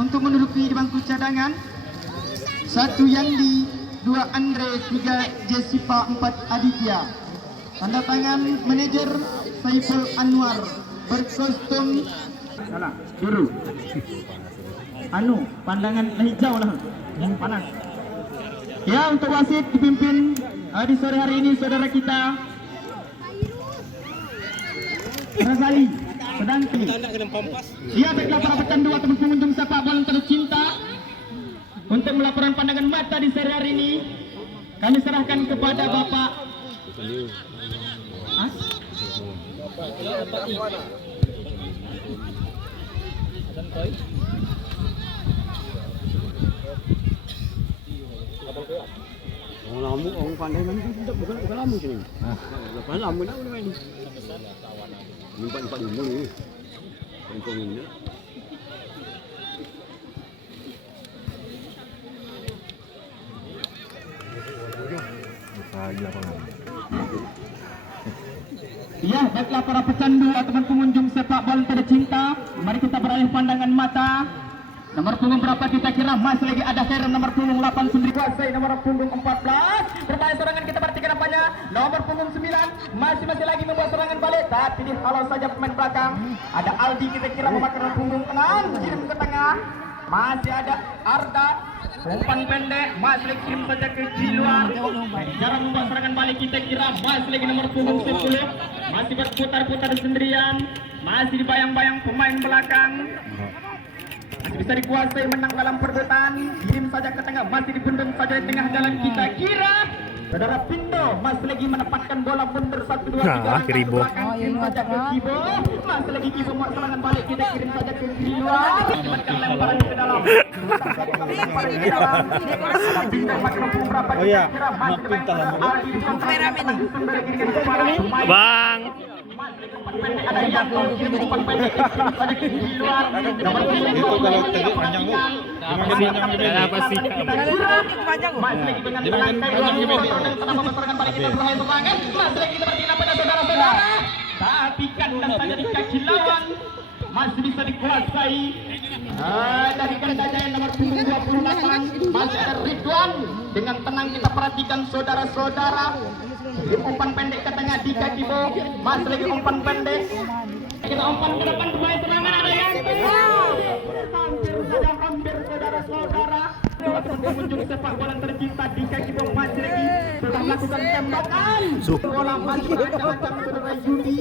untuk menduduki di bangku cadangan. 1 Yandi, 2 Andre, 3 Jessica, 4 Aditya. Tanda tangan manajer Saiful Anwar berkostum salah biru. Pandangan hijau lah, panas. Ya, untuk wasit dipimpin di sore hari ini saudara kita Razali Sedangki. Ya, baiklah para pecandu atau pengunjung sepak bola tercinta, untuk melaporkan pandangan mata di sore hari ini kami serahkan kepada Bapak Orang pandai mana tu bukan lama sini. Lepas lama dah boleh main. Empat dulu ni. Kampung ini. Ya, baiklah para pecandu ataupun pengunjung sepak bola tercinta, mari kita beralih pandangan mata. Nomor punggung berapa kita kira? Masih lagi ada Khairul nomor punggung 8 sendiri kuasai nomor punggung 14. Berbahaya serangan kita perhatikan apanya. Nomor punggung 9 masih lagi membuat serangan balik, tapi dihalau saja pemain belakang. Ada Aldi kita kira memakai nomor punggung 6 kirim ke tengah. Masih ada Arda umpan pendek, masih lagi kirim saja ke luar. Jarang membuat serangan balik kita kira. Masih lagi nomor punggung 10 masih berputar-putar sendirian, masih dibayang-bayang pemain belakang. Masih bisa dikuasai, menang dalam perebutan. Kirim saja ke tengah, masih dibendung saja di tengah jalan kita kira. Saudara Pindo masih lagi menempatkan bola mundur 1, 2, 3 Kribo. Kirim saja ke Kibo. Masih lagi Kibo mau serangan balik, kita kirim saja ke luar. Menekan lemparan ke dalam. Oh ya, nak pintar lah. Bang. Ada yang kirim umpan pendek saja ke luar. Nomor Itu kalau tegak panjang tu. Apa sih? masih lagi dengan melangkai dan selama serangan balik kita berbahaya serangan. Masih lagi kita bertindak pada saudara-saudara, tapi kandang saja di kaki lawan masih bisa dikuasai. Dari Ganda Jaya nomor punggung 28 masih ada Ridwan. Dengan tenang kita perhatikan saudara-saudara. Umpan pendek ke tengah di kaki Bo. Masih lagi umpan pendek. Kita umpan ke depan berbahaya serangan, ada yang hampir saudara-saudara. Pengunjung sepak bola tercinta di kaki Bo masih lagi telah melakukan tembakan. Bola masih macam-macam saudara Yudi.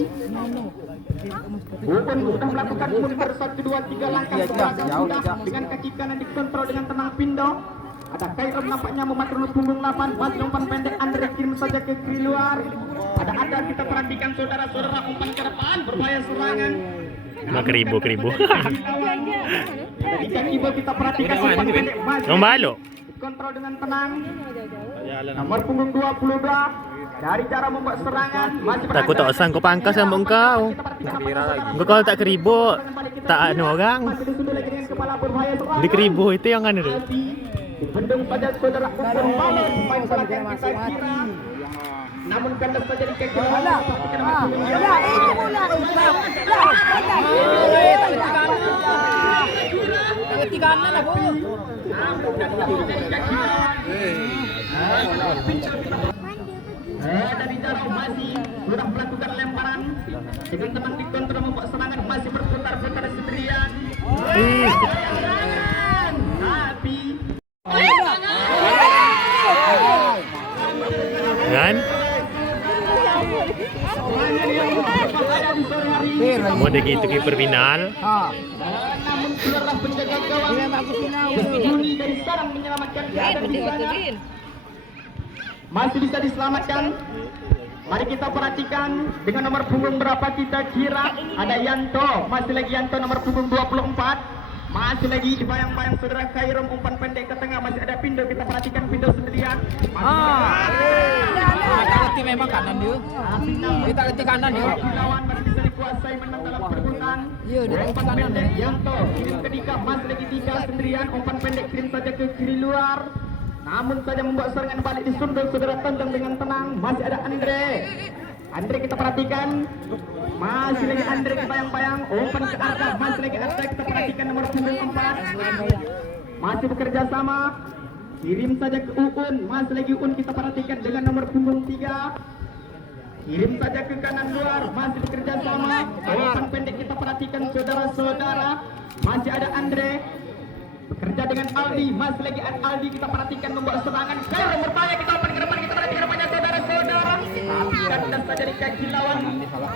Bukan sudah melakukan mundur 1, 2, 3 langkah ke belakang sudah. Dengan kaki kanan dikontrol dengan tenang Pindo. Ada Khairul nampaknya memakai punggung 8. Masih umpan pendek, Andre kirim saja ke kiri luar. Ada kita perhatikan saudara-saudara, umpan ke depan berbahaya serangan. Kribo. Di kaki Bo kita perhatikan umpan pendek masih Nombalo. kontrol dengan tenang. Nomor punggung 22 dari cara membuat serangan masih Takut tak sanggup pangkas sama engkau. Engkau kalau tak Kribo, tak ada orang. Di Kribo itu yang anu tu. Bendung saja saudara ukur malam main belakang kita kira. Namun kandas saja di kaki bola. Dari jauh masih sudah melakukan lemparan dengan tenang dikontrol membuat serangan, masih berputar-putar sendirian. Tapi Kan? Mau ada gitu kiper final. namun keluarlah penjaga gawang Juni dari sarang menyelamatkan keadaan di sana. Masih bisa diselamatkan. Mari kita perhatikan dengan nomor punggung berapa kita kira. Ada Yanto, masih lagi Yanto nomor punggung 24. Masih lagi dibayang-bayang saudara Khairul, umpan pendek ke tengah. Masih ada Pindo, kita perhatikan Pindo sendirian. Kita memang kanan dia. Kita ketik kanan dia. Lawan masih bisa dikuasai, menang dalam perebutan. Umpan pendek Yanto kirim ke Dika, masih lagi Dika sendirian. Umpan pendek kirim saja ke kiri luar. Namun saja membuat serangan balik disundul saudara, tendang dengan tenang. Masih ada Andre. Andre kita perhatikan. Masih lagi Andre bayang-bayang. Open ke Arda. Masih lagi Arda kita perhatikan nomor punggung 4. Masih bekerja sama. Kirim saja ke Uun. Masih lagi Uun kita perhatikan dengan nomor punggung 3. Kirim saja ke kanan luar. Masih bekerja sama. Open pendek kita perhatikan saudara-saudara. Masih ada Andre. Bekerja dengan Aldi. Masih lagi Aldi kita perhatikan membuat serangan. Kau berbahaya kita open ke depan. Kita perhatikan rupanya saudara-saudara. Tapi kandas saja di kaki lawan.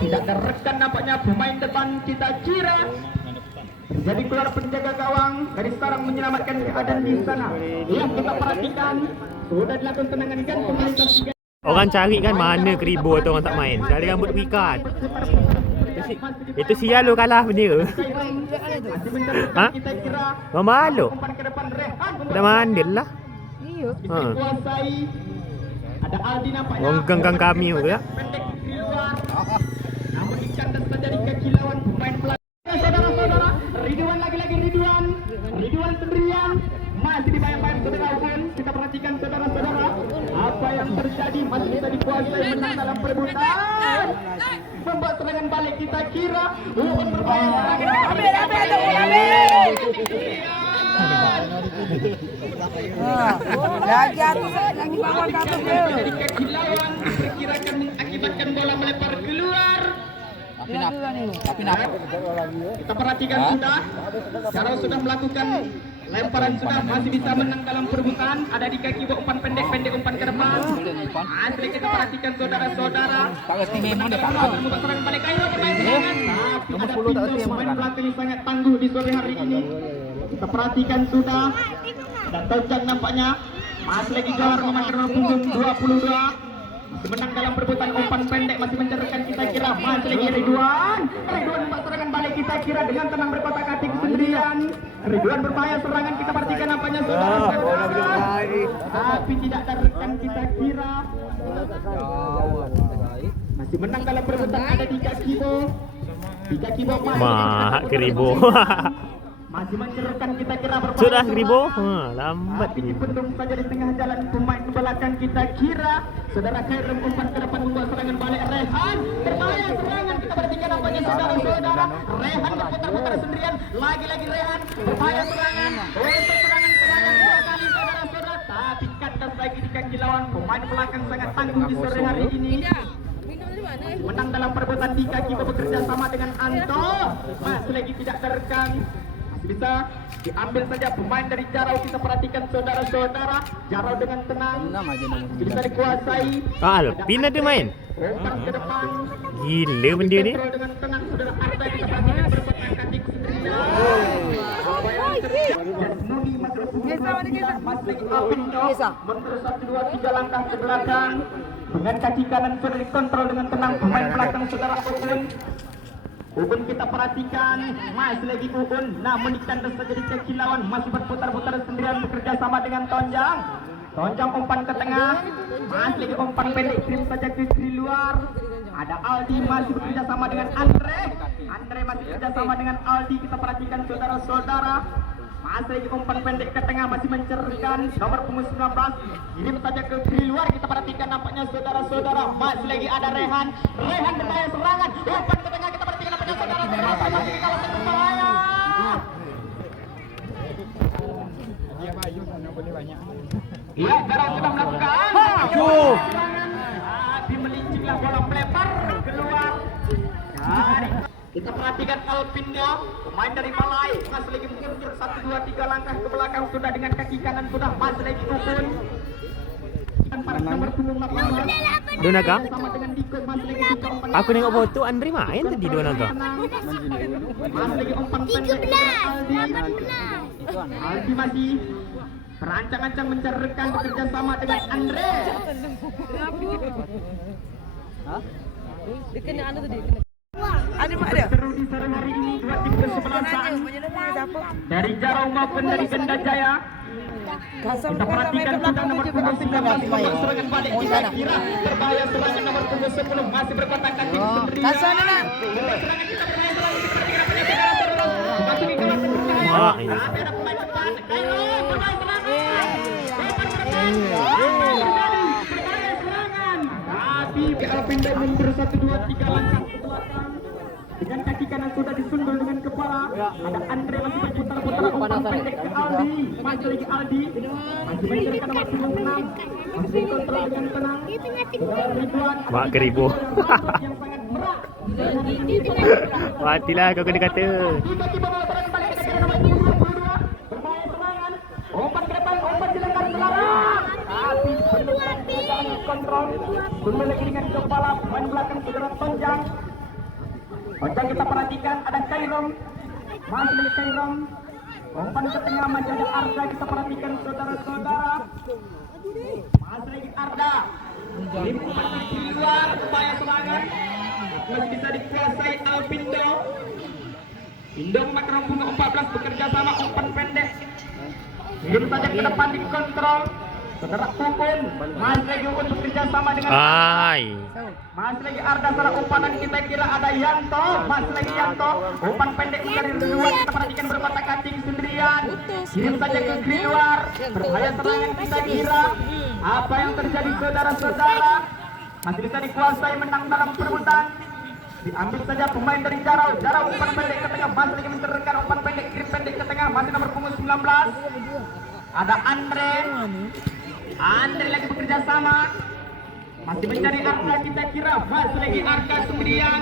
Tidak terrekan nampaknya pemain depan kita kira. Jadi keluar penjaga gawang dari sekarang menyelamatkan keadaan di sana. Yang kita perhatikan sudah dilakukan tenangan gantung lintas tiga. Orang cari kan mana Keribo tu orang tak main. Cari rambut pikat. Itu sial lu kalah bendera. Ha? Kita kira Orang malu. umpan ke depan Rehan. Dah mandil lah. Bisa dikuasai. Ada Aldi nampaknya. Orang genggang kami juga. Pendek di luar. Namun dikandas saja di kaki lawan pemain pelakon. Saudara-saudara, Ridwan lagi-lagi Ridwan sendirian. Masih dibayang-bayang saudara Uun. Kita perhatikan saudara-saudara. Apa yang terjadi masih bisa dikuasai menang dalam perebutan. Membuat serangan balik kita kira. Uun berbahaya serangan. Lagi atas, lagi bawah ke atas dia. Jadi kaki lawan diperkirakan mengakibatkan bola melepar keluar. Tapi nak. Kita perhatikan sudah. Jarau sudah melakukan lemparan sudah masih bisa menang dalam perebutan. Ada di kaki umpan pendek umpan ke depan. Asli kita perhatikan saudara-saudara. Memang dia kalah. Membuat serangan balik ayo pemain serangan. Tapi ada pintu pemain belakang yang sangat tangguh di sore hari ini. Kita perhatikan sudah. Dan Tojang nampaknya masih lagi juara memakai nomor punggung 22. Masih menang dalam perebutan umpan pendek, masih mencerahkan kita kira. Masih lagi Ridwan membuat serangan balik kita kira dengan tenang berkotak-atik sendirian. Ridwan berbahaya serangan kita perhatikan nampaknya saudara-saudara. Tapi tidak terrekan kita kira. Masih menang dalam perebutan ada di Kibo. Di Kibo Mah Keribo. masih mencerahkan kita kira berbahaya. Sudah Keribo. Lambat Tapi ni. dipendung saja di tengah jalan pemain belakang kita kira. Saudara Khairul umpan ke depan membuat serangan balik Rehan. Berbahaya serangan kita perhatikan nampaknya saudara-saudara. Rehan berputar-putar sendirian. Lagi-lagi Rehan berbahaya serangan. Untuk serangan dua kali saudara-saudara. Tapi kandas lagi di kaki lawan. Pemain belakang sangat tangguh di sore hari ini. Menang dalam perebutan di kaki bekerja sama dengan Anto. Masih lagi tidak terekam. Bisa diambil saja pemain dari Jarau. Kita perhatikan saudara-saudara. Jarau dengan tenang bisa dikuasai. Alpin ada main. Umpan ke depan. Gila benda ni. Kontrol dengan tenang saudara Arda kita perhatikan berkotak-atik sendirian. Apa yang terjadi? Jasmuni masih lagi Alpindo. Mundur 1, 2, 3 langkah ke belakang. Dengan kaki kanan sudah dikontrol dengan tenang pemain belakang saudara Uun. Uun kita perhatikan, masih lagi Uun, namun dikandas saja di kaki lawan, masih berputar-putar sendirian bekerja sama dengan Tonjang. Tonjang umpan ke tengah, masih lagi umpan pendek kirim saja ke kiri luar. Ada Aldi masih bekerja sama dengan Andre. Andre masih bekerja sama dengan Aldi. Kita perhatikan saudara-saudara. Masih lagi umpan pendek ke tengah, masih mencerahkan nomor punggung 19. Kirim saja ke kiri luar. Kita perhatikan nampaknya saudara-saudara. Masih lagi ada Rehan. Rehan berbahaya serangan. Umpan ke tengah kita perhatikan nampaknya saudara-saudara. Masih di kawasan berbahaya. Ya, Jarau sudah melakukan. Tapi melincinglah bola melepar keluar. Kita perhatikan Alpindo, pemain dari Malai, masih lagi mundur 1, 2, 3 langkah ke belakang sudah dengan kaki kanan sudah masih lagi Uun. Para nomor punggung 18. Dua naga. Sama dengan Diko masih lagi Diko umpan. Aku tengok foto Andre main tadi dua naga. Masih lagi umpan pendek Aldi. Aldi masih berancang-ancang mencerahkan bekerja sama dengan Andre. Dia kena anu tadi. Ada mak dia. Seru di sore hari ini dua tim kesebelasan Siapa? dari Jarau maupun dari Benda Jaya. Kasam Kita perhatikan sudah nomor punggung 19 membuat serangan balik kita kira berbahaya serangan nomor punggung 10 masih berkotak-atik sendirian. Kasam mana? Serangan kita berbahaya serangan kita perhatikan apa yang saudara-saudara. Masuk di kawasan berbahaya. Ah, ini. Tapi ada pemain depan. Ayo berbahaya serangan. Berbahaya serangan. Tapi Alpindo mundur 1, 1, 2, 3 langkah ke belakang. Dengan kaki kanan sudah disundul dengan kepala. Ada Andre masih berputar-putar umpan pendek ke Aldi. Masih lagi Aldi. Masih menjadikan nomor punggung 6. Masih kontrol dengan tenang. Ridwan. Mak keribu. Yang sangat berat. Matilah kau kena kata. Tiba-tiba bola serangan balik ke dalam nomor punggung 22. Bermain serangan. Umpan ke depan, umpan dilanggar ke belakang. Tapi benar kontrol. Sundul lagi dengan kepala. Main belakang saudara Tonjang. Tonjang kita perhatikan ada Kairom. Masih lagi Kairom. Umpan ke tengah masih ada Arda. Kita perhatikan saudara-saudara. Masih lagi Arda. Ini umpan di luar. Upaya serangan. Masih bisa dikuasai Alpindo. Indo memakai punggung 14 bekerja sama umpan pendek. Belum saja ke depan dikontrol. Saudara Pupun. Masih lagi Uun bekerja sama dengan Ai. masih lagi Arda secara umpanan kita kira ada Yanto. Masih lagi Yanto. Umpan pendek dari luar kita perhatikan bermata kating sendirian. Kirim saja ke luar. Berbahaya serangan kita kira. Apa yang terjadi saudara-saudara? Masih bisa dikuasai menang dalam perebutan. Diambil saja pemain dari Jarau umpan pendek ke tengah. Masih lagi menceritakan umpan pendek kirim pendek ke tengah. Masih nomor punggung 19. Ada Andre lagi bekerja sama. Masih mencari Arka kita kira. Masih lagi Arka sendirian.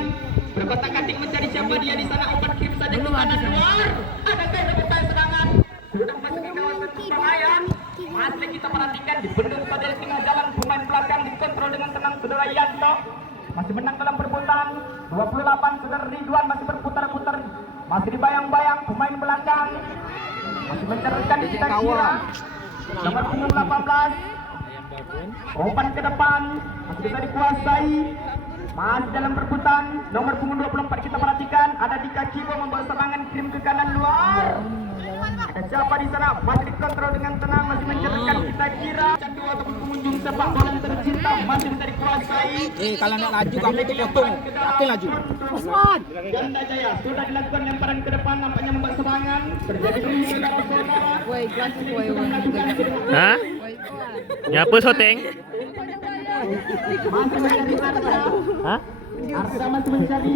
Berkotak katik mencari siapa dia di sana. Umpan kirim saja ke kanan luar. Ada kaitan bertanya serangan. Sudah masuk ke kawasan Senayan. Masih kita perhatikan dibendung pada tengah jalan. Pemain belakang dikontrol dengan tenang saudara Yanto. Masih menang dalam perebutan. 28 saudara Ridwan masih berputar-putar. Masih dibayang-bayang pemain belakang. Masih menceritakan kita kira. Nomor punggung 18. Umpan ke depan masih bisa dikuasai. Masih dalam perebutan. Nomor punggung 24 kita perhatikan ada Dika Kibo membawa serangan kirim ke kanan luar. Ada siapa di sana? Masih dikontrol dengan tenang. Masih menceritakan kita kira. Candu ataupun pengunjung sepak bola yang tercinta masih bisa dikuasai. Kalau nak laju kami tu potong. Aku laju. Ganda Jaya sudah dilakukan lemparan ke depan nampaknya membuat serangan. Terjadi dulu saudara-saudara. Ha? Nyapa soteng? Masih mencari Arda. Ha? Arda masih mencari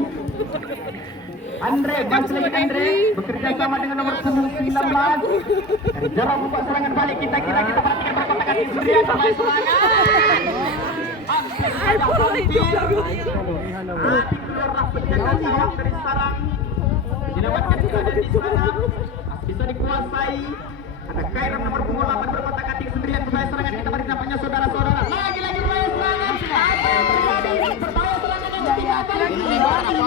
Andre, masih lagi Andre bekerja sama dengan nomor punggung 19. Dari jarak membuat serangan balik kita kira kita perhatikan berkotak katik sendirian sampai serangan. Ada Pontil. Hati keluar penjaga gawang dari sarang. Dilewatkan kita ada di sana. Masih bisa dikuasai. Ada Kairam nomor punggung 8 berkotak katik sendirian berbahaya serangan kita beri nampaknya saudara-saudara. Lagi berbahaya serangan. Apa yang terjadi? Berbahaya serangan yang ketiga kali. Yang kedua kali.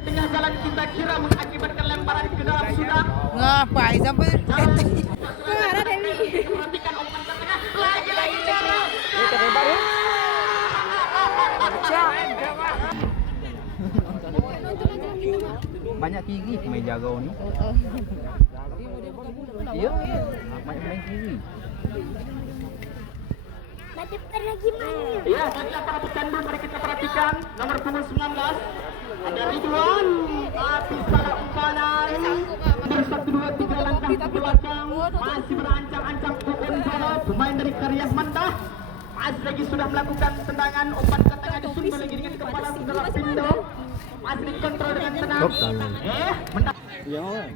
Tengah jalan kita kira mengakibatkan lemparan ke dalam sudah. Ngapain sampai Perhatikan umpan ke tengah. Lagi cara. Banyak kiri main jaga ni. Ya. Banyak main kiri. Ya, setelah para pecandu mari kita perhatikan nomor punggung 19 ada Ridwan. Tapi salah umpanan. Bersatu 2 3 langkah ke belakang. Masih berancang-ancang Uun Bono, pemain dari Karyas Mandah. Masih lagi sudah melakukan tendangan umpan ke tengah disundul lagi dengan kepala saudara Pindo. Masih dikontrol dengan tenang. Menang.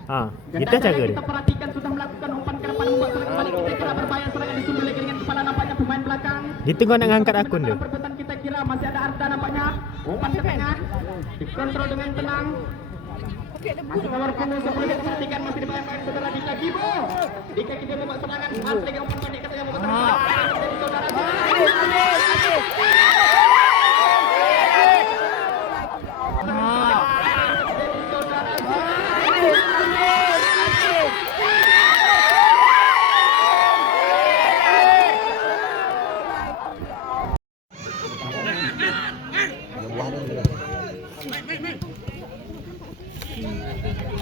Ha. Kita jaga dia. Kita perhatikan sudah melakukan umpan ke depan membuat serangan balik kita kira berbahaya serangan disundul lagi dengan kepala nampaknya pemain belakang. Dia tengok nak angkat akun dia. Perbuatan kita kira masih ada Arda nampaknya. Umpan ke tengah dikontrol dengan tenang. Masih nomor punggung 10 kita perhatikan masih dibayang-bayang saudara Dika Kibo. Dika Kibo membuat serangan masih lagi umpan pendek ke tengah membuat serangan. Saudara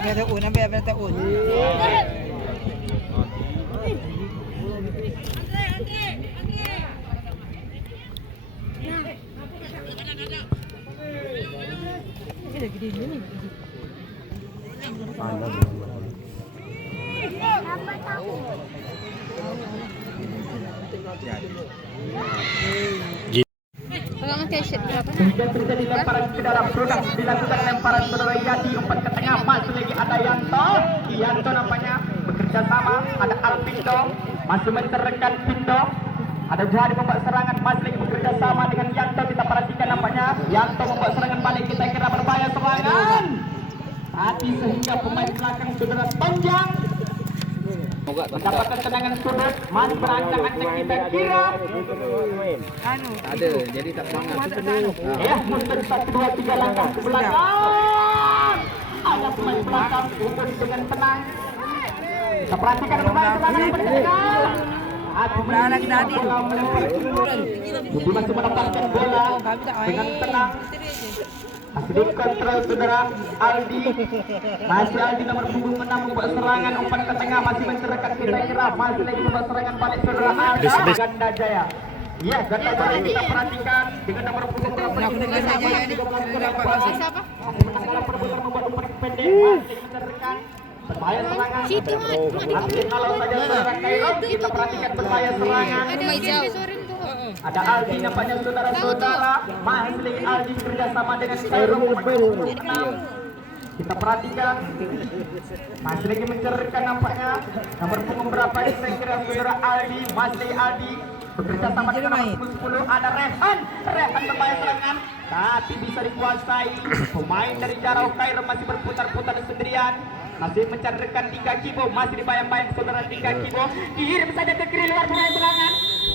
Biar taun, biar taun. Kalau cash berapa? Kemudian terjadi lemparan ke dalam produk, dilakukan lemparan saudara Yadi, umpan ke tengah, masih lagi ada Yanto nampaknya bekerja sama, ada Alpindo, masih mencerahkan Pindo, ada Johari membuat serangan, masih lagi bekerja sama dengan Yanto, kita perhatikan nampaknya, Yanto membuat serangan balik, kita kira berbahaya serangan, tapi sehingga pemain belakang saudara Tonjang mendapatkan tendangan sudut, masih berancang-ancang kita kira Ada, jadi tak semangat. ya mundur 1, 2, 3 langkah ke belakang, ada pemain belakang unggul dengan tenang, kita perhatikan pemain serangan bertengah. Berapa lagi tadi? Budi masih mendapatkan bola dengan tenang, masih dikontrol saudara Aldi, masih Aldi nomor punggung 6 membuat serangan, umpan ke tengah, masih mencerahkan kita kira, masih lagi membuat serangan balik saudara Aldi, Ganda Jaya. Ya, Ganda Jaya kita perhatikan dengan nomor punggung berapa ini Ganda Jaya ini Siapa? membuat umpan pendek, masih mencerahkan berbahaya serangan. Masih kalau saja saudara Kairo, kita perhatikan berbahaya serangan. Ada hijau. Ada Aldi nampaknya saudara-saudara, masih lagi Aldi bekerjasama dengan Kairo. Kita perhatikan, masih lagi mencerahkan nampaknya nomor punggung berapa ini saya kira saudara Aldi, masih lagi Aldi bekerja sama dengan nomor punggung 10, ada Rehan berbahaya serangan, tapi bisa dikuasai pemain dari Jarau. Kairo masih berputar-putar sendirian, masih mencerahkan 3 Kibo, masih dibayang-bayang saudara 3 Kibo, kirim saja ke kiri luar pemain serangan,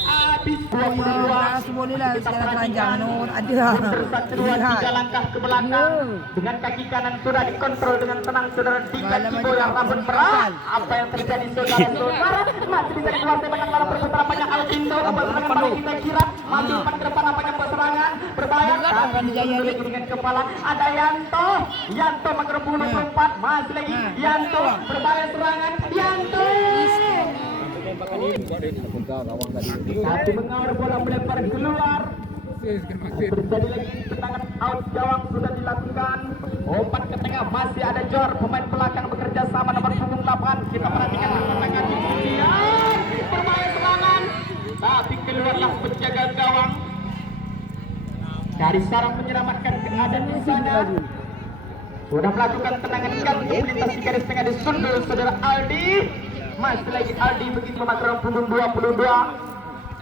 habis 22. Semua ni lah sekarang keranjang no ada. Mundur 1, 2, 3 langkah ke belakang, dengan kaki kanan sudah dikontrol dengan tenang saudara 3 Kibo yang rambut merah. Apa yang terjadi saudara-saudara, masih bisa dikuasai dengan dalam perputaran banyak Alpindo, membuat serangan balik kita kira, maju umpan ke depan nampaknya membuat serangan berbahaya, tapi lagi dengan kepala, ada Yanto mengerebut 24, masih lagi Yanto berbahaya serangan, Yanto tapi mengawal bola melempar keluar. Terjadi lagi tendangan out gawang sudah dilakukan, umpan ke tengah, masih ada Jor pemain belakang bekerja sama nomor punggung 8. Kita perhatikan tendangan di kemudian berbahaya serangan, tapi keluarlah penjaga gawang dari sarang menyelamatkan keadaan di sana. Sudah melakukan tendangan ganti melintasi garis tengah disundul saudara Aldi. Masih lagi Aldi begitu memakar punggung 22,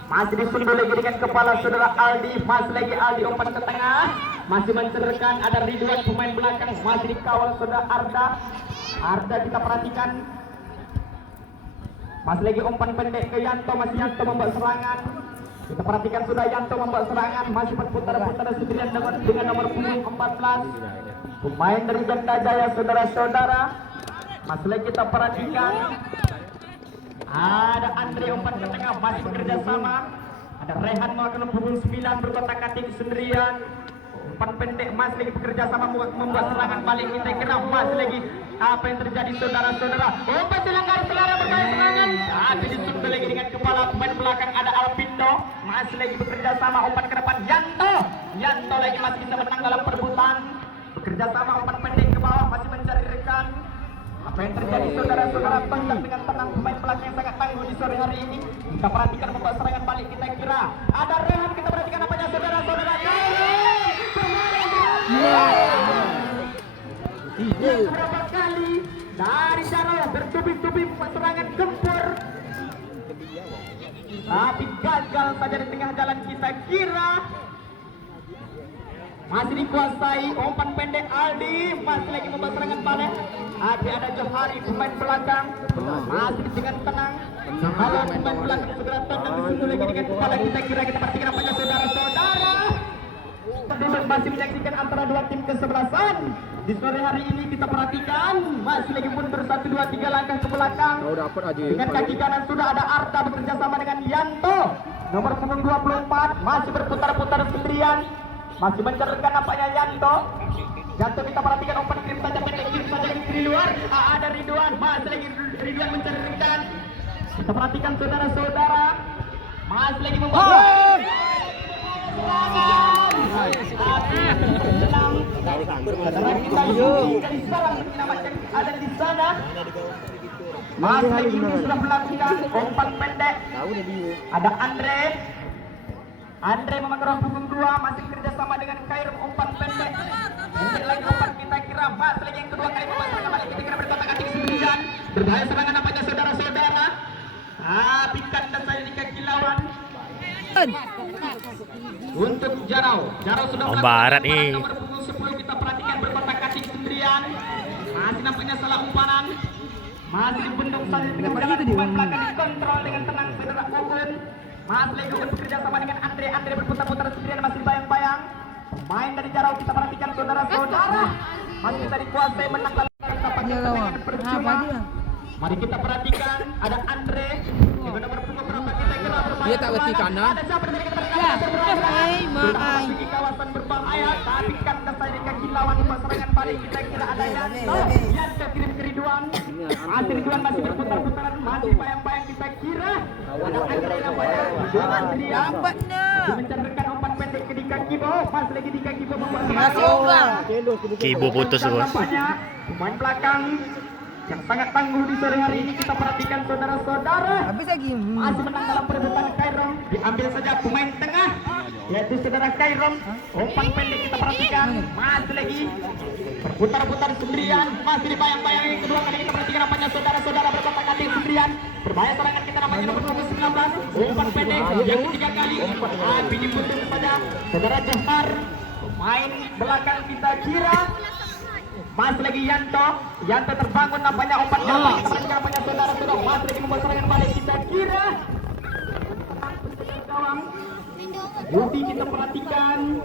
masih disundul lagi dengan kepala saudara Aldi, masih lagi Aldi umpan ke tengah, masih mencerahkan, ada Ridwan pemain belakang, masih dikawal saudara Arda kita perhatikan, masih lagi umpan pendek ke Yanto, masih Yanto membuat serangan. Kita perhatikan sudah Yanto membuat serangan, masih berputar-putar sendirian dengan nomor punggung 14, pemain dari Ganda Jaya saudara-saudara. Masih lagi kita perhatikan, ada Andre umpan ke tengah, masih bekerja sama, ada Rehan melakukan punggung 9 berkotak-katik sendirian, umpan pendek, masih lagi bekerja sama membuat serangan balik. Kita kira masih lagi apa yang terjadi saudara-saudara, umpan selangkah berbahaya serangan, tapi disundul lagi dengan kepala pemain belakang, ada Alpindo, masih lagi bekerja sama, umpan ke depan, Yanto lagi masih bisa menang dalam perebutan, bekerja sama, umpan pendek ke bawah, masih mencari rekan. Apa yang terjadi saudara-saudara, bantah dengan tenang pemain belakang yang sangat tangguh di sore hari ini. Kita perhatikan membuat serangan balik, kita kira ada Rehan, kita perhatikan apanya saudara-saudara. Beberapa kali dari Jarau bertubi-tubi membuat serangan gempur, tapi gagal saja di tengah jalan. Kita kira masih dikuasai, umpan pendek Aldi, masih lagi membuat serangan balik, tapi ada Johari pemain belakang, masih dengan tenang. Kalau pemain belakang segera tendang disundul lagi dengan kepala. Kita kira, kita perhatikan apanya saudara-saudara, masih menyaksikan antara dua tim kesebelasan di sore hari ini. Kita perhatikan masih lagi mundur 1, 2, 3 langkah ke belakang, dengan kaki kanan sudah ada Arta bekerja sama dengan Yanto nomor punggung 24, masih berputar-putar sendirian, masih mencerahkan nampaknya Yanto. Kita perhatikan umpan kirim saja pendek, kirim saja ke kiri luar. Ada Ridwan, masih lagi Ridwan mencari rekan. Kita perhatikan saudara-saudara, masih lagi membawa. Ada di sana. Masih lagi sudah melakukan umpan pendek. Ada Andre. Andre memegang punggung 2, masih kerjasama dengan Khairul umpan pendek. Mungkin lagi umpan kita kira masih lagi yang kedua kali memasuki kembali kita kira berkotak-katik sembilan. Berbahaya serangan nampaknya saudara-saudara. Tapi kandang saya di kaki lawan. Untuk Jarau sudah Oh, barat nih. nomor punggung 10 kita perhatikan berkotak-katik sendirian. Masih nampaknya salah umpanan. Masih dibendung saja dengan umpan belakang dikontrol dengan tenang saudara Ugun. Masih lagi Ugun bekerja sama dengan Andre berputar-putar sendirian masih bayang-bayang. Pemain dari Jarau kita perhatikan saudara-saudara. Masih bisa dikuasai menang tampaknya dengan percuma. Mari kita perhatikan ada Andre dengan nomor punggung berapa kita kira berbahaya. Dia tak ngerti kanan. Ada siapa dari kita di kawasan berbahaya, tapi kan saya di kaki lawan serangan balik kita kira ada Yanto kirim ke Ridwan. Masih Ridwan masih berputar-putaran, masih bayang-bayang kita kira ada Andre namanya. Dampaknya. Mencenderkan umpan pendek ke di kaki bawah, pas lagi di kaki bawah membuat Masih orang. Kibo putus bos. Nampaknya pemain belakang yang sangat tangguh di sore hari ini kita perhatikan saudara-saudara. Habis lagi. Masih menang dalam perebutan Kairom. Diambil saja pemain tengah yaitu saudara Kairom. Umpan pendek kita perhatikan. Masih lagi berputar-putar sendirian. Masih dibayang-bayang yang kedua kali kita perhatikan nampaknya saudara-saudara berkotak-katik sendirian. Berbahaya serangan kita nampaknya nomor 19. Umpan pendek yang ketiga kali. Tapi diputus saja saudara Johar. Pemain belakang kita kira. Masih lagi Yanto terbangun nampaknya umpan jauh nampaknya saudara-saudara masih lagi membuat serangan balik kita kira. Gawang Budi kita perhatikan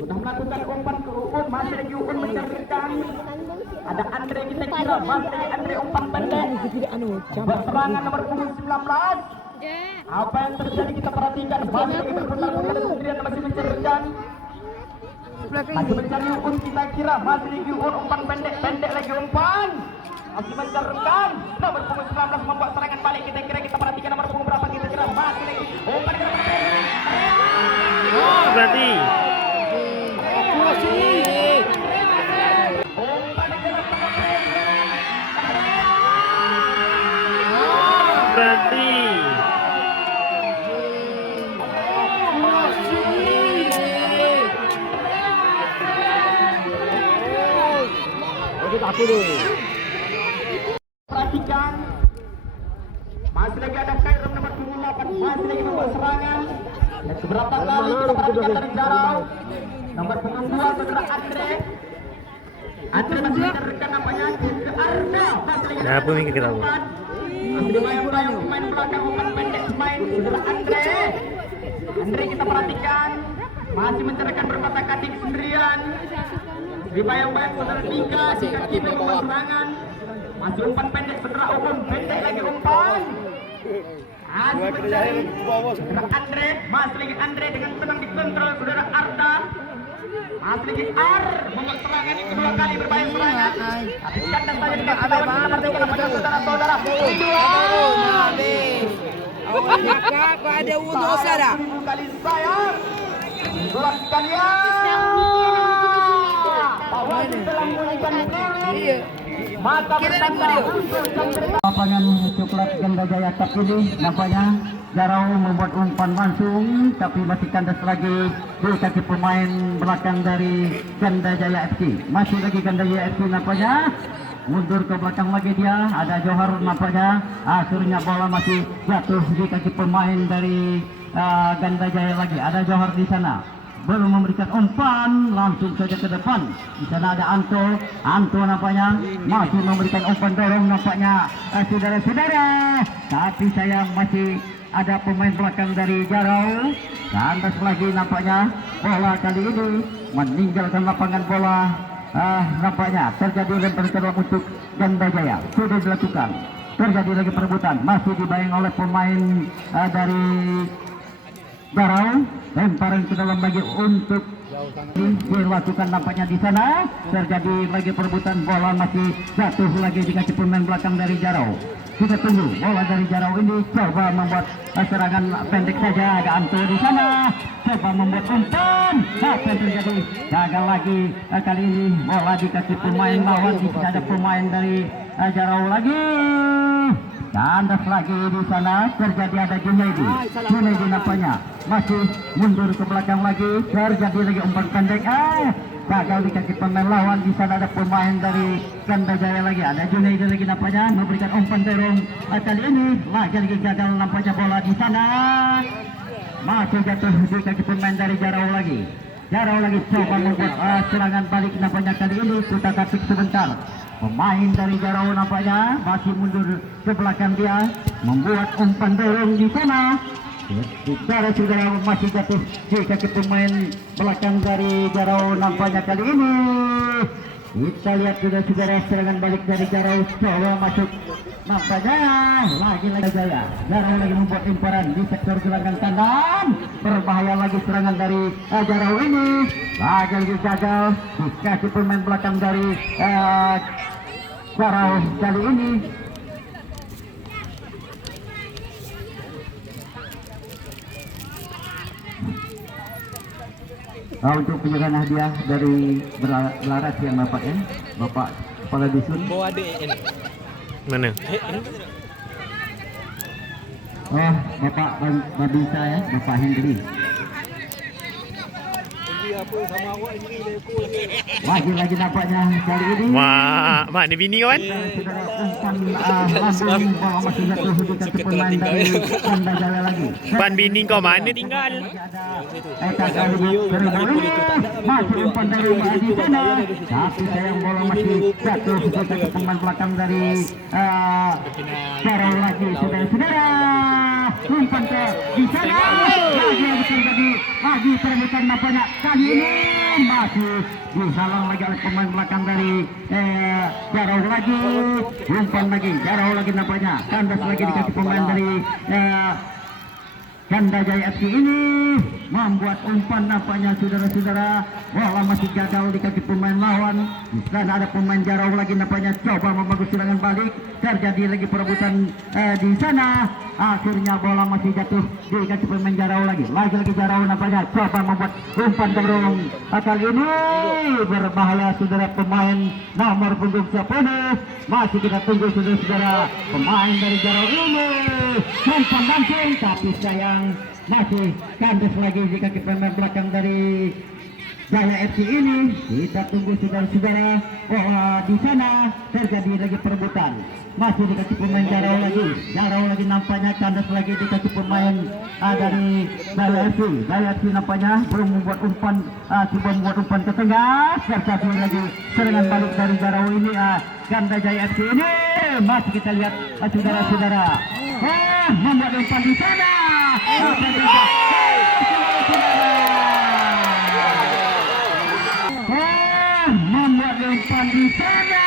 sudah melakukan umpan ke Uun, masih lagi Uun menceritakan. Ada Andre kita kira, masih lagi Andre umpan pendek. Serangan nomor punggung 19. Apa yang terjadi kita perhatikan, masih lagi berputar-putar sendirian masih menceritakan. Masih mencari Uun kita kira, masih lagi Uun umpan pendek lagi umpan. Masih menceritakan. Nomor punggung 19 membuat serangan balik kita kira, kita perhatikan nomor punggung berapa kita kira, masih lagi umpan Berarti perhatikan. Masih lagi ada Kairom nomor 28, masih lagi membuat serangan. Dan seberapa kali kita perhatikan dari Jarau. Nomor punggung 2 saudara Andre masih menceritakan nampaknya ke Arda. Masih lagi apa nih kita tahu? masih dibayang-bayang pemain belakang umpan pendek pemain saudara Andre kita perhatikan. Masih menceritakan berkotak-katik sendirian. Dibayang-bayang saudara Tika kiri membuat serangan. Masih umpan pendek saudara Ugun, pendek lagi umpan. Masih mencari saudara Andre, masih lagi Andre dengan tenang dikontrol saudara Arda. Masih lagi membuat serangan yang kedua kali berbahaya serangan. Tapi kandang saja dengan saudara-saudara. Kakak ada untuk Osara. Kali sayang. Buat kalian. Bahwa setelah menunjukkan Iya. maka bertanda Lapangan coklat Ganda Jaya Cup ini nampaknya Jarau membuat umpan langsung tapi masih kandas lagi di kaki pemain belakang dari Ganda Jaya FC. Masih lagi Ganda Jaya FC nampaknya mundur ke belakang lagi dia. Ada Johar nampaknya akhirnya bola masih jatuh di kaki pemain dari Ganda Jaya lagi. Ada Johar di sana. Belum memberikan umpan, langsung saja ke depan. Di sana ada Anto nampaknya masih memberikan umpan dorong nampaknya saudara-saudara. Tapi sayang masih ada pemain belakang dari Jarau. Kandas lagi nampaknya bola kali ini meninggalkan lapangan bola. Nampaknya terjadi lemparan kedua untuk Ganda Jaya. Sudah dilakukan. Terjadi lagi perebutan. Masih dibayang oleh pemain dari Jarau. Lemparan ke dalam bagi untuk dilakukan nampaknya di sana. Terjadi lagi perebutan bola, masih jatuh lagi di kaki pemain belakang dari Jarau. Kita tunggu bola dari Jarau ini coba membuat serangan pendek saja. Ada Anto di sana coba membuat umpan. Apa yang terjadi? Gagal lagi. Kali ini bola di kaki pemain lawan. Di sini ada pemain dari Jarau lagi. Kandas lagi di sana. Terjadi ada Junaidi. Junaidi nampaknya masih mundur ke belakang lagi. Terjadi lagi umpan pendek. Gagal di kaki pemain lawan. Di sana ada pemain dari Ganda Jaya lagi. Ada Junaidi lagi nampaknya memberikan umpan terong. Kali ini lagi gagal nampaknya bola di sana. Masih jatuh di kaki pemain dari Jarau lagi. Jarau lagi coba membuat serangan balik nampaknya kali ini. Kita kasih sebentar. Pemain dari Jarau nampaknya masih mundur ke belakang dia, membuat umpan dorong di sana. Saudara-saudara masih jatuh di kaki pemain belakang dari Jarau nampaknya kali ini. Kita lihat saudara-saudara serangan balik dari Jarau coba masuk. Nampaknya lagi-lagi Jaya. Jarau lagi membuat imparan di sektor gelandang kanan. Berbahaya lagi serangan dari Jarau ini. Lagi gagal di kaki pemain belakang dari Jarau kali ini. Untuk penyerahan hadiah dari Belaras yang Bapak ya, Bapak Kepala Dusun. Bawa adik ini. Mana? Oh, Bapak Babinsa ya, Bapak Hendri. Lagi nampaknya kali ini. Wah, mak ni bini kawan. Masih jatuh di kaki pemain dari Ganda Jaya lagi. Pan bini kau mana tinggal? Masih umpan dari di sana. Tapi sayang bola masih jatuh di kaki pemain belakang dari Jarau lagi, saudara-saudara. Umpan ke di sana. Lagi perebutan nampaknya kali ini masih dihalang lagi oleh pemain belakang dari Jarau lagi. Umpan lagi Jarau lagi nampaknya kandas lagi di kaki pemain dari Ganda Jaya FC ini membuat umpan nampaknya saudara-saudara. Bola masih gagal di kaki pemain lawan. Di sana ada pemain Jarau lagi nampaknya coba membagus serangan balik. Terjadi lagi perebutan di sana. Akhirnya bola masih jatuh di kaki pemain Jarau lagi. Lagi Jarau nampaknya coba membuat umpan dorong. Kali ini berbahaya saudara, pemain nomor punggung 10. Masih kita tunggu saudara-saudara pemain dari Jarau ini. Umpan langsung tapi sayang masih kandas lagi di kaki pemain belakang dari Jaya FC ini. Kita tunggu saudara-saudara. Di sana terjadi lagi perebutan. Masih di kaki pemain Jarau lagi. Jarau lagi nampaknya kandas lagi di kaki pemain dari Jaya FC. Jaya FC nampaknya belum membuat umpan, coba membuat umpan ke tengah. Terjadi lagi serangan balik dari Jarau ini. Ganda Jaya FC ini masih kita lihat saudara-saudara. Membuat umpan di sana. Membuat umpan di sana.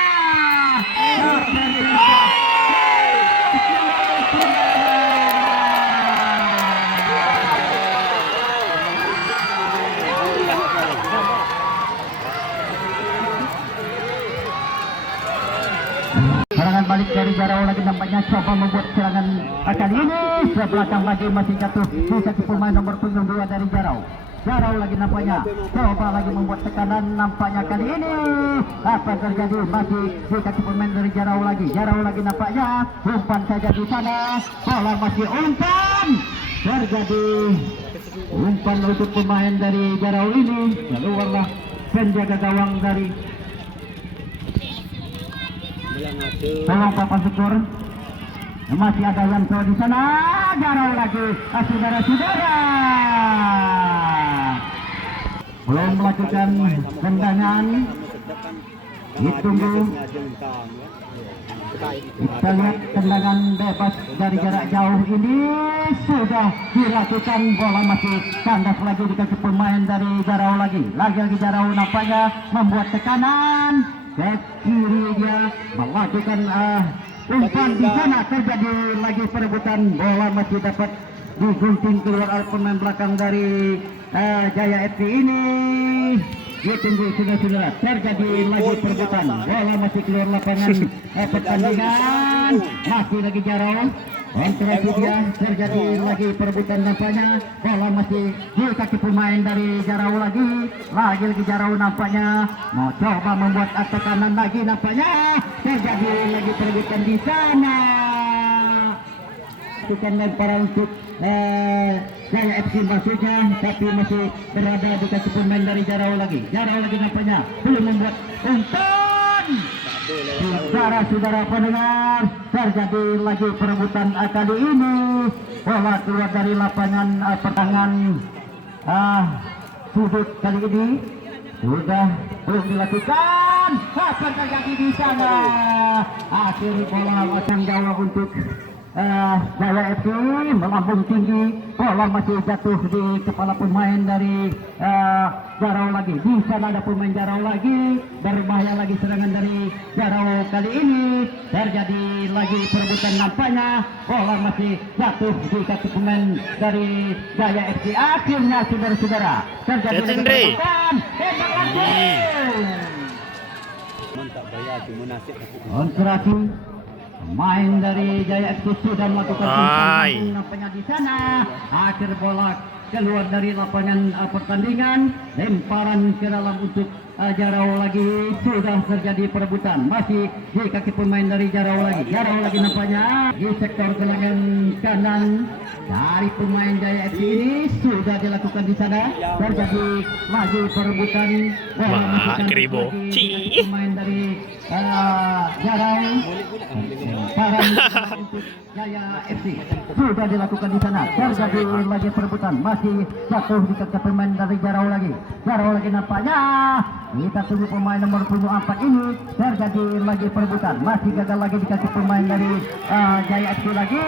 Serangan balik dari Jarau lagi nampaknya coba membuat serangan kali ini. Sebelakang lagi masih jatuh di kaki pemain nomor punggung 2 dari Jarau. Jarau lagi nampaknya coba lagi membuat tekanan nampaknya kali ini. Apa terjadi? Masih di kaki pemain dari Jarau lagi. Jarau lagi nampaknya umpan saja di sana. Bola masih umpan. Terjadi umpan untuk pemain dari Jarau ini. Keluarlah penjaga gawang dari tolong Bapak Syukur. Masih ada Yanto di sana. Jarau lagi saudara-saudara. Belum melakukan tendangan. Ditunggu. Kita lihat tendangan bebas dari jarak jauh ini sudah dilakukan. Bola masih kandas lagi di kaki pemain dari Jarau lagi. Lagi Jarau nampaknya membuat tekanan. Ke kiri dia melakukan umpan di sana. Terjadi lagi perebutan. Bola masih dapat digunting keluar oleh pemain belakang dari Jaya FC ini. ditunggu saudara-saudara, terjadi lagi perebutan, bola masih keluar lapangan pertandingan, masih lagi jarak antara dia, terjadi lagi perebutan nampaknya, bola masih di kaki pemain dari Jarau lagi Jarau nampaknya mau coba membuat tekanan lagi, nampaknya terjadi lagi perebutan di sana. Bukan lemparan untuk Jaya FC maksudnya, tapi masih berada di kaki pemain dari Jarau lagi nampaknya belum membuat umpan. Saudara-saudara pendengar, terjadi lagi perebutan kali ini, bola keluar dari lapangan pertahanan sudut kali ini sudah belum dilakukan. Apa terjadi di sana? Akhirnya bola macam jauh untuk Jaya FC melambung tinggi, bola masih jatuh di kepala pemain dari Jarau lagi. Di sana ada pemain Jarau lagi, berbahaya lagi serangan dari Jarau kali ini. Terjadi lagi perebutan nampaknya, bola masih jatuh di kaki pemain dari Jaya FC. Akhirnya saudara-saudara terjadi lagi perebutan. Tembak langsung. Mantap gaya cuma nasib. Konsentrasi pemain dari Jaya FC sudah melakukan Ay. nampaknya di sana. Akhir bola keluar dari lapangan pertandingan, lemparan ke dalam untuk Jarau lagi, sudah terjadi perebutan masih di kaki pemain dari Jarau lagi nampaknya di sektor gelangan kanan dari pemain Jaya FC ini sudah dilakukan di sana. Terjadi lagi perebutan bola masukkan Kribo. lagi di kaki pemain dari Jarau. Sekarang untuk Jaya FC sudah dilakukan di sana. Terjadi lagi perebutan, masih jatuh di kaki pemain dari Jarau lagi nampaknya. Kita tunggu pemain nomor 24 ini, terjadi lagi perebutan, masih gagal lagi di kaki pemain dari Jaya FC lagi.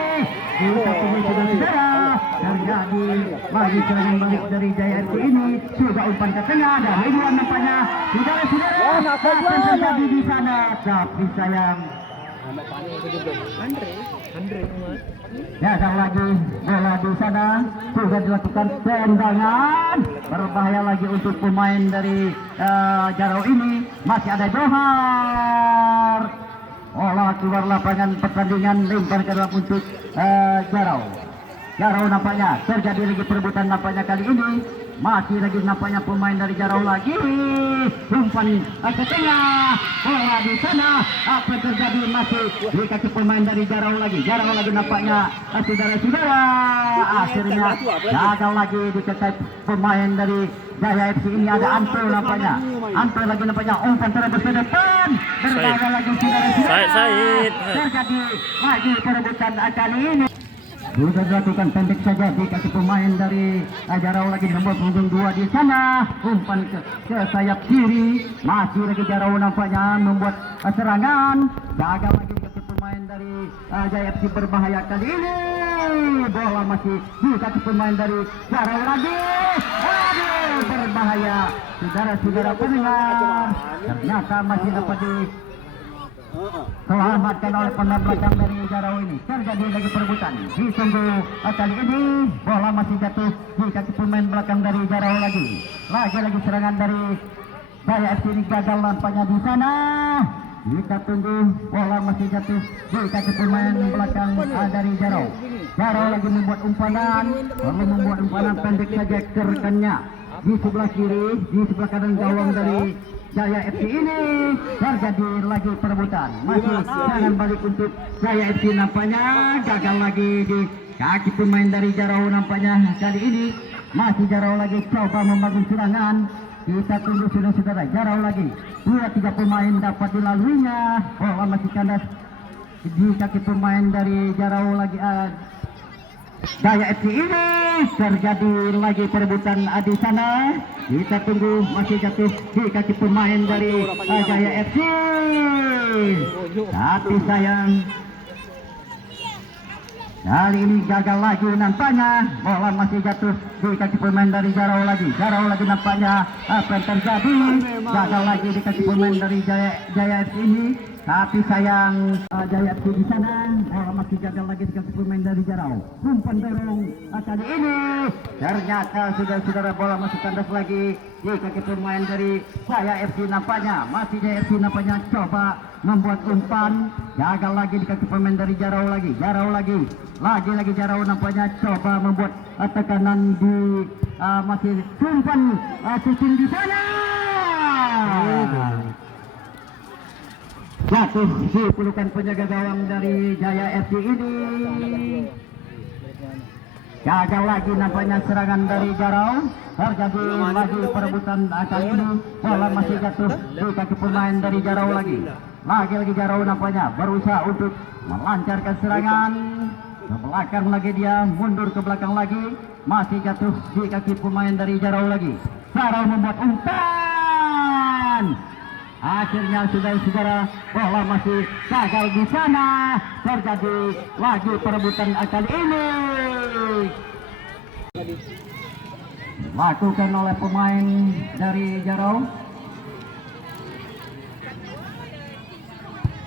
Kita tunggu saudara-saudara, terjadi lagi serangan balik dari Jaya FC ini, sudah umpan ke tengah dan Ridwan nampaknya. Saudara-saudara, apa yang terjadi di sana? Tapi sayang, gagal lagi bola di sana, sudah dilakukan tendangan, berbahaya lagi untuk pemain dari Jarau ini. Masih ada Johar, bola keluar lapangan pertandingan, lempar ke dalam untuk Jarau nampaknya terjadi lagi perebutan nampaknya kali ini. Masih lagi nampaknya pemain dari Jarau lagi, umpan ke tengah, bola di sana. Apa terjadi? Masih di kaki pemain dari Jarau lagi nampaknya saudara-saudara. Akhirnya gagal lagi di kaki pemain dari Jaya FC ini. Ada Anto nampaknya, umpan terus ke depan, berbahaya lagi saudara-saudara. Said. Terjadi lagi perebutan kali ini. Sudah dilakukan pendek saja di kaki pemain dari Jarau lagi nomor punggung 2 di sana, umpan ke sayap kiri. Masih lagi Jarau nampaknya membuat serangan, gagal lagi di kaki pemain dari Jaya FC, berbahaya kali ini. Bola masih di kaki pemain dari Jarau lagi, aduh berbahaya saudara-saudara pendengar. Ternyata masih dapat selamatkan oleh pemain belakang dari Jarau ini. Terjadi lagi perebutan, ditunggu kali ini, bola masih jatuh di kaki pemain belakang dari Jarau lagi serangan dari Jaya FC ini gagal nampaknya di sana. Kita tunggu, bola masih jatuh di kaki pemain belakang dari Jarau lagi membuat umpanan, pendek saja ke rekannya di sebelah kiri, di sebelah kanan gawang dari Jaya FC ini. Terjadi lagi perebutan, masih serangan balik untuk Jaya FC nampaknya, gagal lagi di kaki pemain dari Jarau nampaknya kali ini. Masih Jarau lagi coba membangun serangan. Kita tunggu saudara-saudara, Jarau lagi 2-3 pemain dapat dilaluinya, bola masih kandas di kaki pemain dari Jarau lagi Jaya FC ini. Terjadi lagi perebutan di sana. Kita tunggu, masih jatuh di kaki pemain dari Jaya FC. Tapi sayang, kali ini gagal lagi nampaknya, bola masih jatuh di kaki pemain dari Jarau lagi nampaknya. Apa yang terjadi? Gagal lagi di kaki pemain dari Jaya FC ini. Tapi sayang Jaya FC di sana masih gagal lagi dikasih pemain dari Jarau. Umpan dorong kali ini ternyata saudara-saudara bola masih kandas lagi di kaki pemain dari Jaya FC nampaknya. Masih Jaya FC nampaknya coba membuat umpan, gagal lagi di kaki pemain dari Jarau lagi. Lagi Jarau nampaknya coba membuat tekanan di masih umpan susun di sana. Jatuh di pelukan penjaga gawang dari Jaya FC ini. Gagal lagi nampaknya serangan dari Jarau. Terjadi lagi perebutan kali ini. Bola masih jatuh di kaki pemain dari Jarau lagi. Lagi Jarau nampaknya berusaha untuk melancarkan serangan. Ke belakang lagi dia, mundur ke belakang lagi. Masih jatuh di kaki pemain dari Jarau lagi. Jarau membuat umpan. Akhirnya saudara-saudara bola masih gagal di sana. Terjadi lagi perebutan kali ini. Lakukan oleh pemain dari Jarau.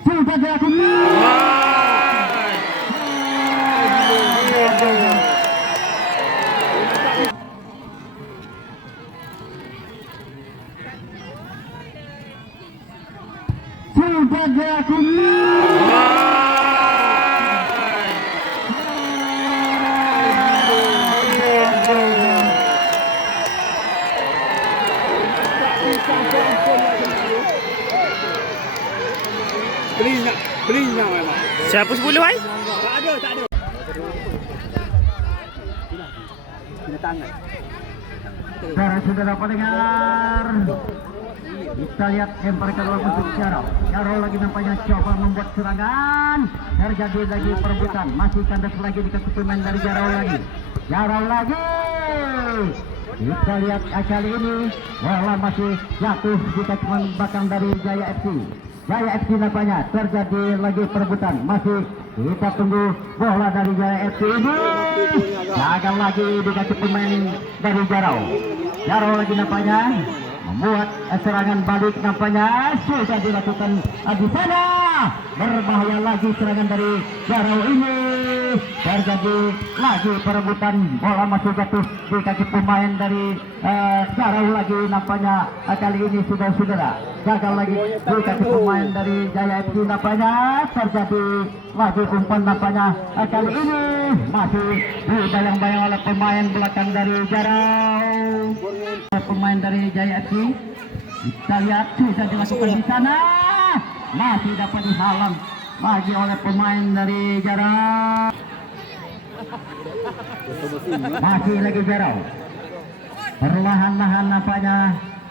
Sudah dilakukan. Sudah dilakukan. Beli nak memang. Siapa 10 ai? Tak ada. Kena tangan. Saudara-saudara pendengar, kita lihat lempar ke dalam untuk Jarau. Jarau lagi nampaknya coba membuat serangan. Terjadi lagi perebutan. Masih kandas lagi di kaki pemain dari Jarau lagi. Kita lihat kali ini bola masih jatuh di kaki belakang dari Jaya FC. Jaya FC nampaknya terjadi lagi perebutan. Masih kita tunggu bola dari Jaya FC ini. Gagal lagi di kaki pemain dari Jarau. Jarau lagi nampaknya membuat serangan balik nampaknya sudah dilakukan di sana. Berbahaya lagi serangan dari Jarau ini. Terjadi lagi perebutan, bola masih jatuh di kaki pemain dari Jarau lagi nampaknya. Kali ini saudara-saudara gagal lagi di kaki pemain dari Jaya FC nampaknya. Terjadi lagi umpan nampaknya. Kali ini masih dibayang-bayang oleh pemain belakang dari Jarau. Pemain dari Jaya FC kita lihat sudah dilakukan di sana. Masih dapat dihalang lagi oleh pemain dari Jarau. Masih lagi Jarau. Perlahan-lahan nampaknya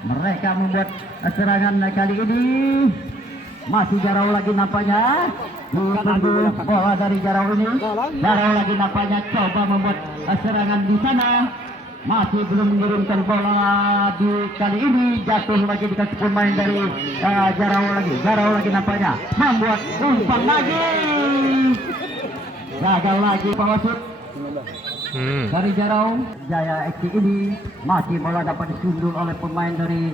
mereka membuat serangan kali ini. Masih Jarau lagi nampaknya. Ditunggu bola dari Jarau ini. Jarau lagi nampaknya coba membuat serangan di sana. Masih belum mengirimkan bola di kali ini. Jatuh lagi di kaki pemain dari Jarau lagi. Jarau lagi nampaknya membuat umpan lagi. Gagal lagi Pak Wasit dari Jarau. Jaya FC ini masih bola dapat disundul oleh pemain dari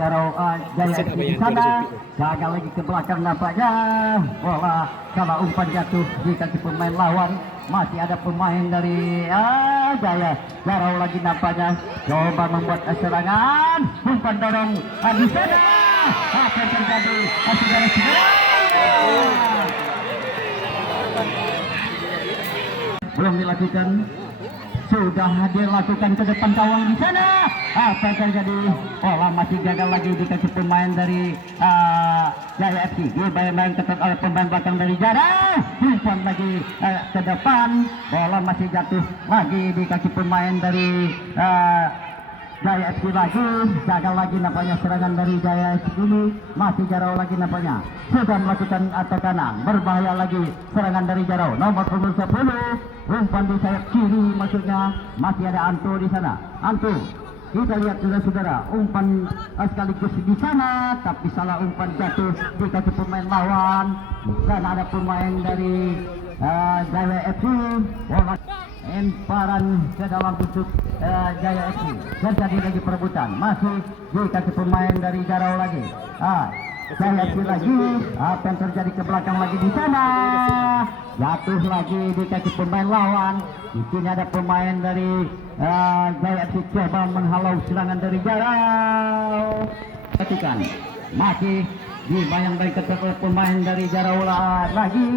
Jarau Jaya FC di sana. Gagal lagi ke belakang nampaknya. Bola salah umpan jatuh di kaki pemain lawan. Masih ada pemain dari Jaya. Jarau lagi nampaknya coba membuat serangan. Umpan dorong di sana. Apa yang terjadi? Saudara-saudara, belum dilakukan. Sudah dilakukan ke depan gawang di sana. Apa yang terjadi? Bola masih gagal lagi di kaki pemain dari Jaya FC. Dibayang-bayang ketat oleh pemain belakang dari Jarau. Umpan lagi ke depan. Bola masih jatuh lagi di kaki pemain dari Jaya FC lagi. Gagal lagi nampaknya serangan dari Jaya FC ini. Masih Jarau lagi nampaknya sudah melakukan tekanan. Berbahaya lagi serangan dari Jarau. Nomor punggung 10. Umpan di sayap kiri maksudnya. Masih ada Anto di sana. Anto, kita lihat saudara-saudara, umpan sekaligus di sana, tapi salah umpan jatuh di kaki pemain lawan. Dan ada pemain dari Jaya FC. Bola lemparan ke dalam tusuk Jaya FC. Terjadi lagi perebutan. Masih di kaki pemain dari Jarau lagi. Jaya FC lagi. Apa yang terjadi ke belakang lagi di sana? Jatuh lagi di kaki pemain lawan. Di sini ada pemain dari Jaya FC coba menghalau serangan dari Jarau. Ketikan masih dibayang dari ketika pemain dari Jarau lagi.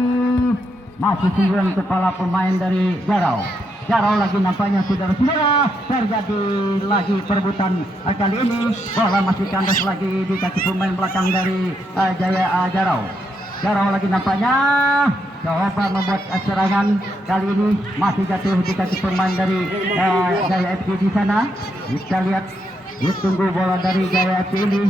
Masih turun kepala pemain dari Jarau. Jarau lagi nampaknya saudara-saudara terjadi lagi perebutan kali ini bola masih kandas lagi di kaki pemain belakang dari Jarau. Jarau lagi nampaknya coba membuat serangan kali ini masih jatuh di kaki pemain dari Jaya FC di sana. Kita lihat ditunggu bola dari Jaya FC ini.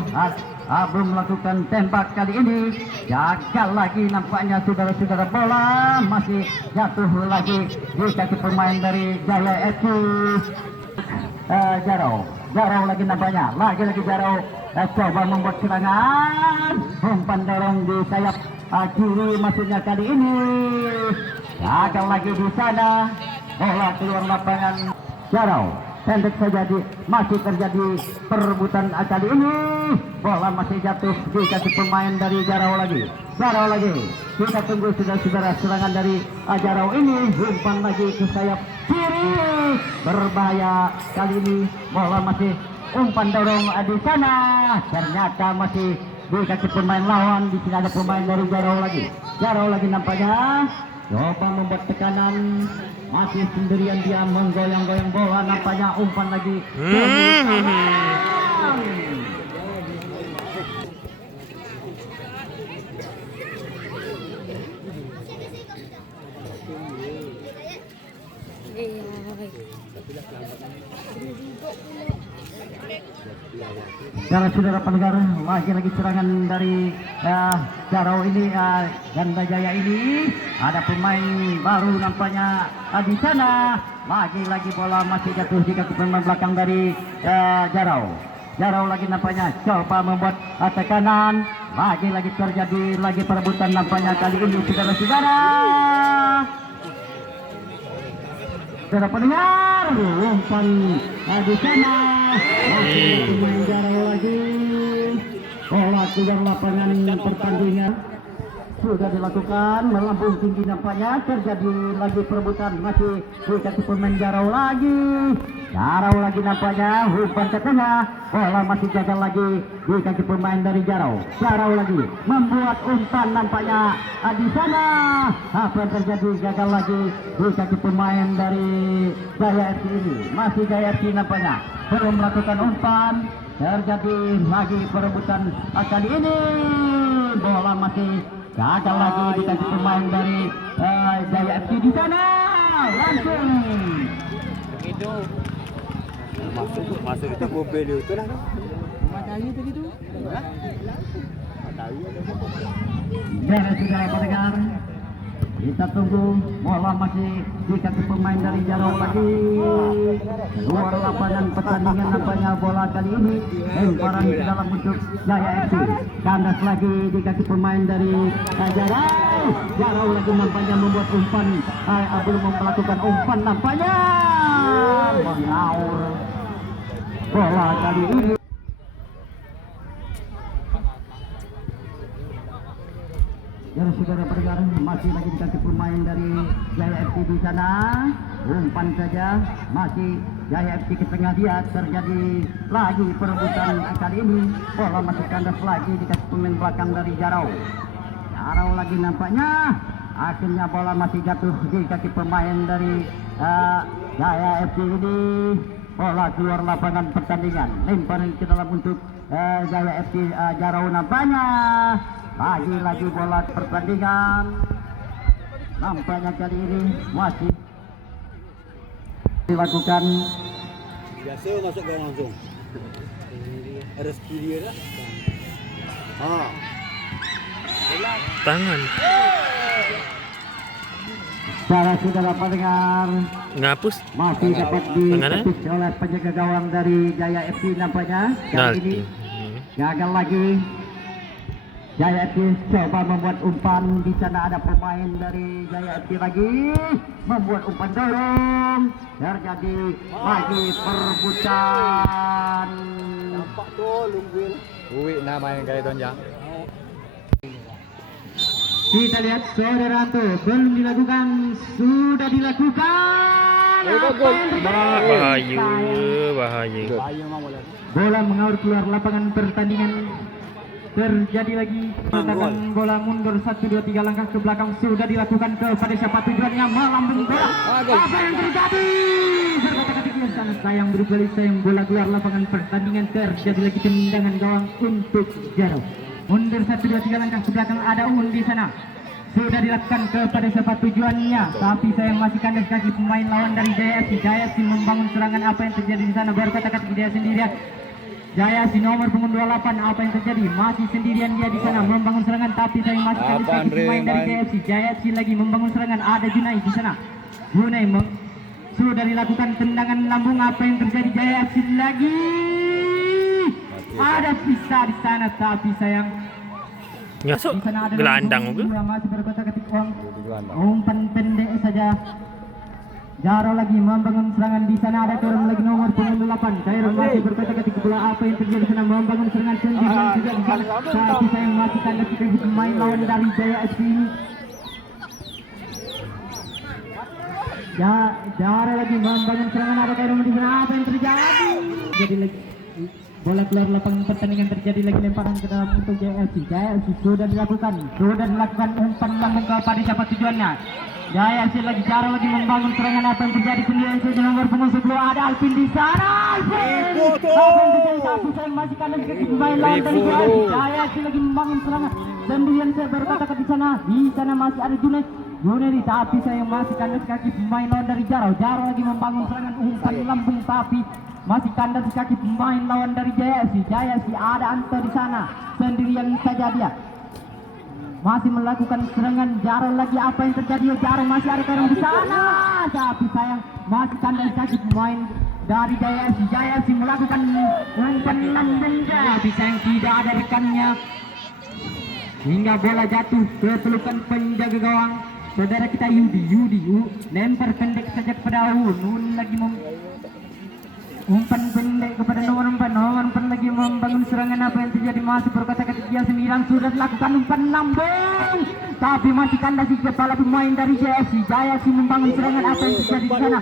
Belum melakukan tembak kali ini. Gagal lagi nampaknya saudara-saudara, bola masih jatuh lagi di kaki pemain dari Jaya FC. Jarau lagi nampaknya lagi Jarau coba membuat serangan, umpan dorong di sayap kiri maksudnya kali ini. Gagal lagi di sana, bola keluar lapangan. Jarau pendek saja masih terjadi perebutan kali ini. Bola masih jatuh di kaki pemain dari Jarau lagi. Kita tunggu saudara-saudara serangan dari Jarau ini. Umpan lagi ke sayap kiri, berbahaya kali ini. Bola masih umpan dorong di sana. Ternyata masih di kaki pemain lawan. Di sini ada pemain dari Jarau lagi nampaknya coba membuat tekanan. Masih sendirian dia menggoyang-goyang bola, nampaknya umpan lagi. Saudara pendengar, lagi serangan dari Jarau ini, Ganda Jaya ini. Ada pemain baru nampaknya di sana. Lagi bola masih jatuh di kaki pemain belakang dari Jarau. Jarau lagi nampaknya coba membuat tekanan. Lagi terjadi lagi perebutan nampaknya kali ini saudara-saudara. Saudara pendengar, umpan di sana. Pemain Jarau lagi. Bola keluar lapangan pertandingan. Sudah dilakukan, melambung tinggi nampaknya. Terjadi lagi perebutan masih di kaki pemain Jarau lagi. Jarau lagi nampaknya umpan ke tengah. Bola masih gagal lagi di kaki pemain dari Jarau. Jarau lagi membuat umpan nampaknya di sana. Apa yang terjadi? Gagal lagi di kaki pemain dari Jaya FC ini. Masih Jaya FC nampaknya belum melakukan umpan. Terjadi lagi perebutan kali ini. Bola masih gagal lagi di kaki pemain dari Jaya FC di sana. Langsung masuk itu mobil itu lah. Saudara pendengar, kita tunggu bola masih di kaki pemain dari Jarau lagi. Luar lapangan pertandingan nampaknya bola kali ini. Lemparan ke dalam untuk Jaya FC. Kandas lagi di kaki pemain dari Jarau. Jarau lagi nampaknya membuat umpan. Belum melakukan umpan nampaknya. Mengaur bola kali ini. Saudara pendengar, masih lagi di kaki pemain dari Jaya FC di sana. Umpan saja, masih Jaya FC ke tengah dia. Terjadi lagi perebutan kali ini. Bola masih kandas lagi di kaki pemain belakang dari Jarau. Jarau lagi nampaknya. Akhirnya bola masih jatuh di kaki pemain dari Jaya FC ini. Bola keluar lapangan pertandingan. Lemparan ke dalam untuk Jaya FC Jarau nampaknya. Lagi bola pertandingan. Nampaknya kali ini masih dilakukan. Biasa masuk gol langsung. Rezeki dia dah. Tangan. Saudara pendengar, Ngapus. masih dapat ditepis oleh penjaga gawang dari Jaya FC nampaknya. Kali ini gagal lagi. Jaya FC coba membuat umpan. Di sana ada pemain dari Jaya FC lagi membuat umpan dorong. Terjadi lagi perebutan Pak tu lunggul. Uwi na main kali tonjang. Kita lihat saudara tuh belum dilakukan, sudah dilakukan. Apa yang terjadi? Bahaya. Bahaya memang bola. Bola mengaur keluar lapangan pertandingan. Terjadi lagi letakkan bola mundur 1 2 3 langkah ke belakang, sudah dilakukan kepada siapa tujuannya, melambung bola. Apa yang terjadi? Berkata-kata kiri sana, sayang berkali sayang, bola keluar lapangan pertandingan. Terjadi lagi tendangan gawang untuk Jaro. Mundur 1 2 3 langkah ke belakang, ada Uun di sana. Sudah dilakukan kepada siapa tujuannya, tapi sayang masih kandas kaki pemain lawan dari Jaya FC. Jaya FC membangun serangan, apa yang terjadi di sana? Berkata-kata dia sendirian. Jaya si nomor punggung 28, apa yang terjadi? Masih sendirian dia di sana membangun serangan, tapi saya masih kandas kaki pemain dari Jaya FC. Jaya FC lagi membangun serangan, ada Junai di sana. Junai sudah dilakukan tendangan lambung, apa yang terjadi? Jaya FC lagi. Ada sisa di sana, tapi sayang Masuk di sana ada gelandang nomor ke? 2, masih berkotak-katik uang. Umpan pendek saja. Jaro lagi membangun serangan, di sana ada Khairul lagi nomor punggung 8. Khairul masih berkotak-katik bola, apa yang terjadi di sana? Membangun serangan sendirian juga di sana. Tapi saya masih kandas kaki pemain lawan dari Jaya FC ini. Jaro lagi membangun serangan, ada Khairul di sana, apa yang terjadi? Jadi lagi bola keluar lapangan pertandingan, terjadi lagi lemparan ke dalam untuk JFC. JFC sudah dilakukan umpan lambung kepada siapa tujuannya? JFC lagi, Jaro lagi membangun serangan, apa yang terjadi? Sendirian saja nomor punggung 10, ada Alvin di sana. Alvin! Apa yang terjadi? Tapi saya masih kandas kaki pemain lawan dari JFC. JFC lagi membangun serangan, sendirian saya berkata di sana. Di sana masih ada Junedi, tapi saya masih kandas kaki pemain lawan dari Jaro. Jaro lagi membangun serangan, umpan lambung, tapi masih kandas kaki pemain lawan dari JFC. JFC ada Anto di sana, sendirian saja dia. Masih melakukan serangan. Jaro lagi, apa yang terjadi? Jaro masih ada Khairul di sana, tapi sayang masih kandas kaki pemain dari JFC. JFC melakukan umpan lambung, tapi sayang tidak ada rekannya hingga bola jatuh ke pelukan penjaga gawang saudara kita Yudi. Lempar pendek saja kepada Uun lagi umpan pendek kepada nomor 4 lagi membangun serangan, apa yang terjadi? Masih berkata-kata dia 9, sudah dilakukan umpan lambung, tapi masih kandas di kepala pemain dari JFC. JFC membangun serangan, apa yang terjadi di sana?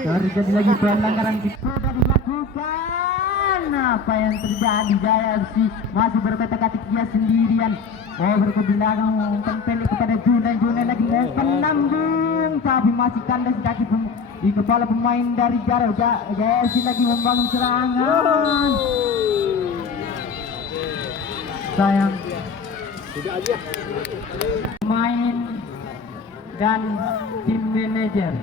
Terjadi lagi pelanggaran, sudah dilakukan, apa yang terjadi? JFC masih berkata-kata dia sendirian. Over ke belakang, umpan pendek kepada Junai lagi umpan lambung, tapi masih kandas kaki di kepala pemain dari Jaro. JFC lagi membangun serangan. Sayang pemain dan tim manajer